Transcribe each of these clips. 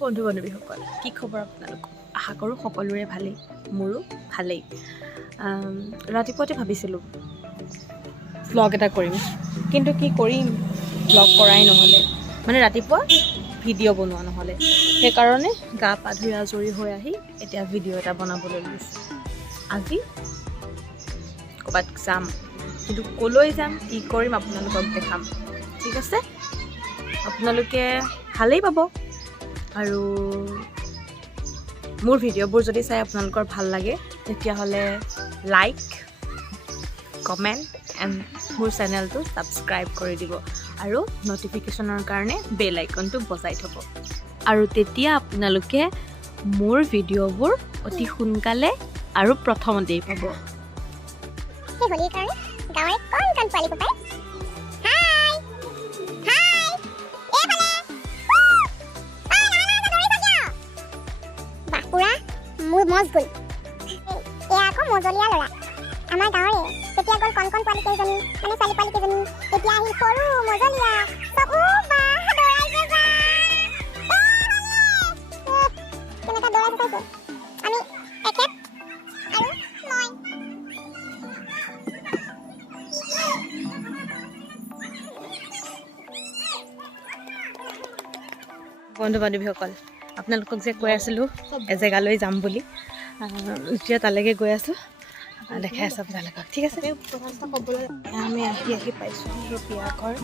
বন্ধু বান্ধৱীসকল কি খবৰ আপোনালোক আশা কৰোঁ সকলোৰে ভালেই মোৰো ভালেই ৰাতিপুৱাতে ভাবিছিলোঁ ব্লগ এটা কৰিম কিন্তু কি কৰিম ব্লগ কৰাই নহ'লে মানে ৰাতিপুৱা ভিডিঅ' বনোৱা নহ'লে সেইকাৰণে গা পা ধুই আজৰি হৈ আহি এতিয়া ভিডিঅ' এটা বনাবলৈ লৈছোঁ আজি ক'ৰবাত যাম কিন্তু ক'লৈ যাম কি কৰিম আপোনালোকক দেখাম ঠিক আছে আপোনালোকে ভালেই পাব আৰু মোৰ ভিডিঅ'বোৰ যদি চাই আপোনালোকৰ ভাল লাগে তেতিয়াহ'লে লাইক কমেণ্ট এণ্ড মোৰ চেনেলটো ছাবস্ক্ৰাইব কৰি দিব আৰু ন'টিফিকেশ্যনৰ কাৰণে বেল আইকনটো বজাই থ'ব আৰু তেতিয়া আপোনালোকে মোৰ ভিডিঅ'বোৰ অতি সোনকালে আৰু প্ৰথমতেই পাব হোলীৰ কাৰণে গাঁৱৰে কণ কণ পোৱালি পাপাই মোৰ মজগুল এয়া আকৌ মজলীয়া ল'ৰা আমাৰ গাঁৱৰে তেতিয়া গ'ল কণ কণ পোৱালি কেইজনী মানে ছোৱালী পোৱালি কেইজনী এতিয়া আহি সৰু মজলীয়া চব দৌৰাইছে যা কেনেকুৱা দৌৰাইছে চাইছে আমি এখেত আৰু মই বন্ধু বান্ধৱীসকল আপোনালোকক যে কৈ আছিলোঁ এজেগালৈ যাম বুলি এতিয়া তালৈকে গৈ আছোঁ দেখাই আছোঁ আপোনালোকক ঠিক আছে আমি আহি পাইছোঁ বিয়া ঘৰ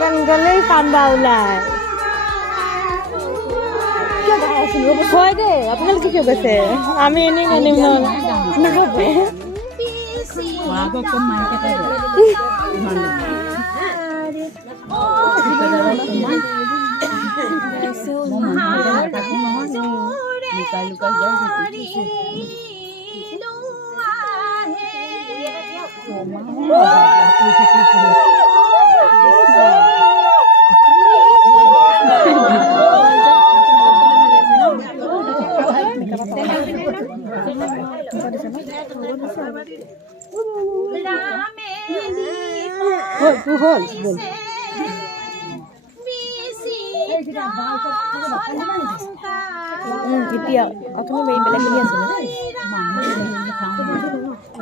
গান গালেই কান্দা ওলায় হয় দেই আপোনালোকে কিয় কৈছে আমি এনেই গানিম নহ'ব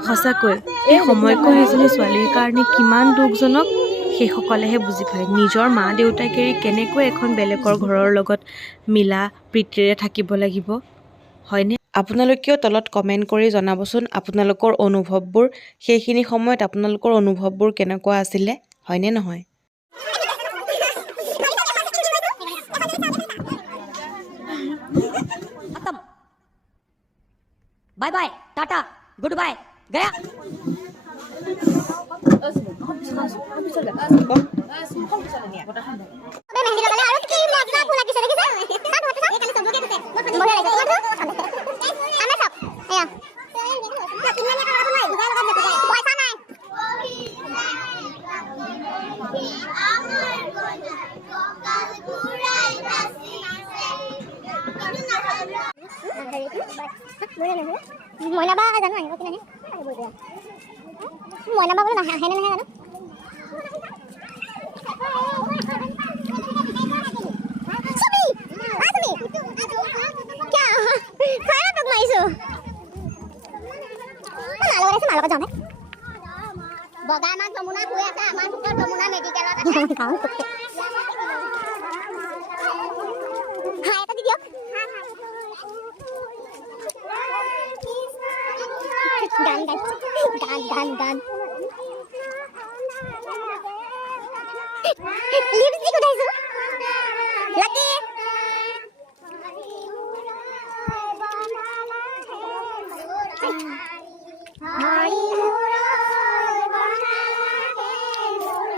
সঁচাকৈ এই সময়কণ এজনী ছোৱালীৰ কাৰণে কিমান দুখজনক সেইসকলেহে বুজি পায় নিজৰ মা দেউতাকে কেনেকৈ এখন বেলেগৰ ঘৰৰ লগত মিলা প্ৰীতিৰে থাকিব লাগিব হয়নে আপোনালোকেও তলত কমেণ্ট কৰি জনাবচোন আপোনালোকৰ অনুভৱবোৰ সেইখিনি সময়ত আপোনালোকৰ অনুভৱবোৰ কেনেকুৱা আছিলে হয়নে নহয় bye bye tata goodbye गया মইনাবা জানো আহিব কি নাহে মইনাবা বোলে নাহে আহে নে নাহে জানো বগা আমাক যমুনা শুই আছে আমাৰ ভিতৰত যমুনা মেডিকেলত আছে হাই এটা দি দিয়ক গান লিপস্টিক উঠাইছো লাকি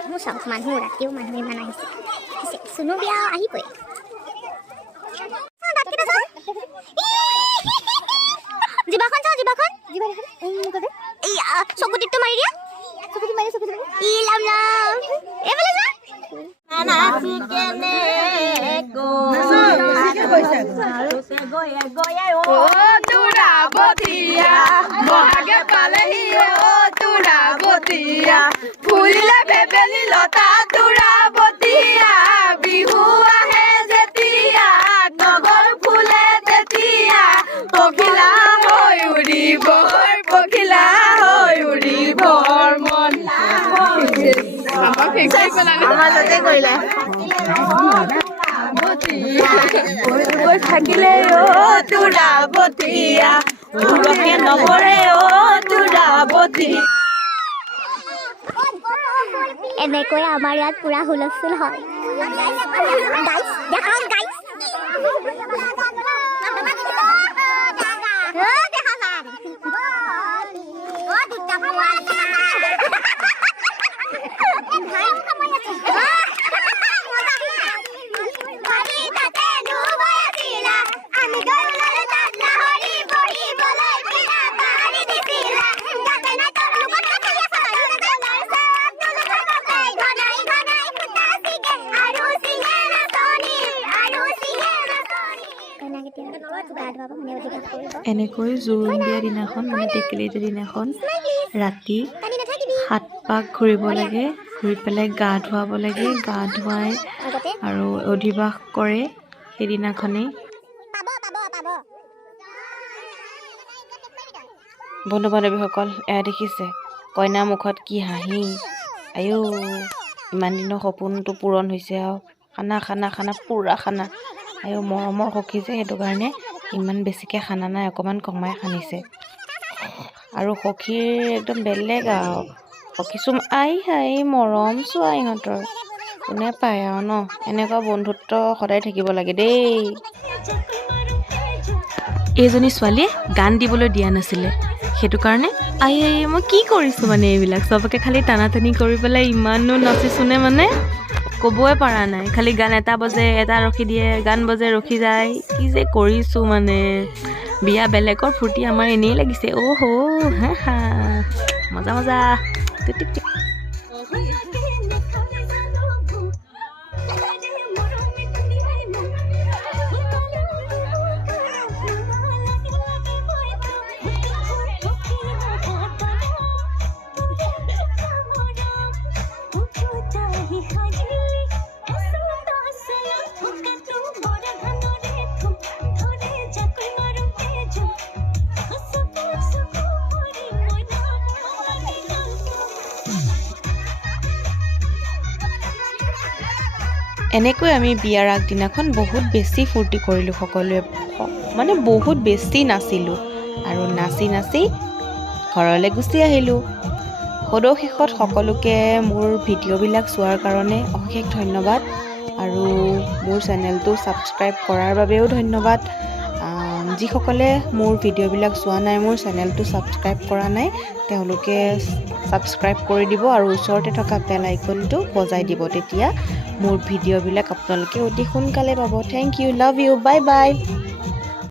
মোৰ চাওক মানুহ ৰাতিও মানুহ ইমান আহিছে চুনু বিয়া আহিবই জিবাখন চাওঁ জিবাখন চকুটিটো মাৰি দিয়া চকুটি মাৰি ই লাম লাম এইফালে যা ফুলিলে বেবেলি লতা তোৰা বতিয়া বিহু আহে যেতিয়া নগৰ ফুলে তেতিয়া পখিলা হৈ উৰিব মন থাকিলে তোৰা বতিয়া নগৰে তোৰা বতিয়া এনেকৈ আমাৰ ইয়াত পুৰা হুলস্থুল হয় এনেকৈ জোৰোণ দিয়া দিনাখন মানে টেকেলি দিয়া দিনাখন ৰাতি 7 পাক ঘূৰিব লাগে, ঘূৰি পেলাই গা ধুৱাব লাগে, গা ধুৱাই আৰু অধিবাস কৰে সেইদিনাখনেই। বন্ধু বান্ধৱীসকল এয়া দেখিছে কইনা মুখত কি হাঁহি, আইও ইমান দিনৰ সপোনটো পূৰণ হৈছে আৰু খানা খানা খানা পুৰা খানা। আইও মৰমৰ সখী যে সেইটো কাৰণে ইমান বেছিকৈ খানা নাই, অকণমান কমাই খানিছে। আৰু সখীৰ একদম বেলেগ আৰু সখী চুম আই মৰম চোৱা ইহঁতৰ কোনে পায় আৰু ন। এনেকুৱা বন্ধুত্ব সদায় থাকিব লাগে দেই। এইজনী ছোৱালীয়ে গান দিবলৈ দিয়া নাছিলে, সেইটো কাৰণে মই কি কৰিছোঁ মানে এইবিলাক চবকে খালি টানাটানি কৰি পেলাই ইমানো নাচিছোনে মানে ক'বই পৰা নাই। খালি গান এটা বজে এটা ৰখি দিয়ে, গান বজে ৰখি যায়, কি যে কৰিছোঁ মানে। বিয়া বেলেগৰ ফূৰ্তি আমাৰ এনেই লাগিছে। হা মজা মজা। এনেকৈ আমি বিয়াৰ আগদিনাখন বহুত বেছি ফূৰ্তি কৰিলোঁ সকলোৱে, মানে বহুত বেছি নাচিলোঁ আৰু নাচি নাচি ঘৰলৈ গুচি আহিলোঁ। সদশেষত সকলোকে মোৰ ভিডিঅ'বিলাক চোৱাৰ কাৰণে অশেষ ধন্যবাদ আৰু মোৰ চেনেলটো ছাবস্ক্ৰাইব কৰাৰ বাবেও ধন্যবাদ। যিসকলে মোৰ ভিডিঅ'বিলাক চোৱা নাই, মোৰ চেনেলটো ছাবস্ক্ৰাইব কৰা নাই, তেওঁলোকে ছাবস্ক্ৰাইব কৰি দিব আৰু ওচৰতে থকা বেল আইকনটো বজাই দিব, তেতিয়া মোৰ ভিডিঅ'বিলাক আপোনালোকে অতি সোনকালে পাব। Thank you, love you, bye by.